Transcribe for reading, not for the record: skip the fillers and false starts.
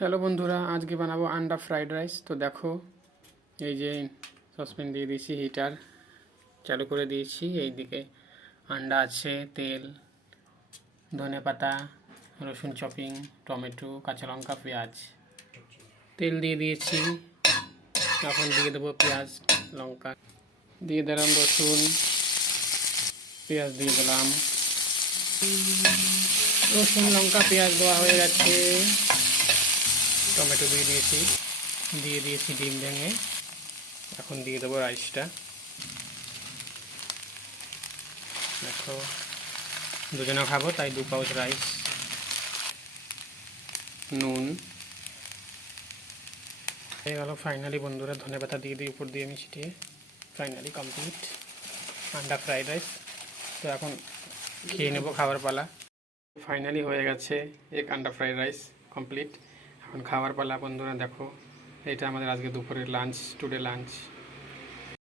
Hello বন্ধুরা, আজকে বানাবো আন্ডা ফ্রাইড রাইস। তো দেখো, এই যে সসপ্যান দিয়ে দিয়েছি, হিটার চালু করে দিয়েছি। এইদিকে আন্ডা আছে, তেল, ধনেপাতা, রসুন চপিং, টমেটো, কাঁচা লঙ্কা, পেঁয়াজ। তেল দিয়ে দিয়েছি, এখন দিয়ে দেবো পেঁয়াজ, লঙ্কা দিয়ে দিলাম, রসুন, পেঁয়াজ দিয়ে দিলাম। রসুন, লঙ্কা, পেঁয়াজ দেওয়া হয়ে গেছে। টমেটো দিয়ে দিয়েছি ডিম ভেঙে। এখন দিয়ে দেবো রাইসটা। দেখো, দুজনে খাবো তাই 2 পাউচ রাইস। নুন হয়ে গেল। ফাইনালি বন্ধুরা, ধনেপাতা দিয়ে দিই উপর দিয়ে মিশিয়ে। ফাইনালি কমপ্লিট আন্ডা ফ্রাইড রাইস। তো এখন খেয়ে নেবো, খাবার পালা। ফাইনালি হয়ে গেছে এক আন্ডা ফ্রাইড রাইস কমপ্লিট। এখন খাবার পালা বন্ধুরা। দেখো, এটা আমাদের আজকে দুপুরের লাঞ্চ, টুডে লাঞ্চ।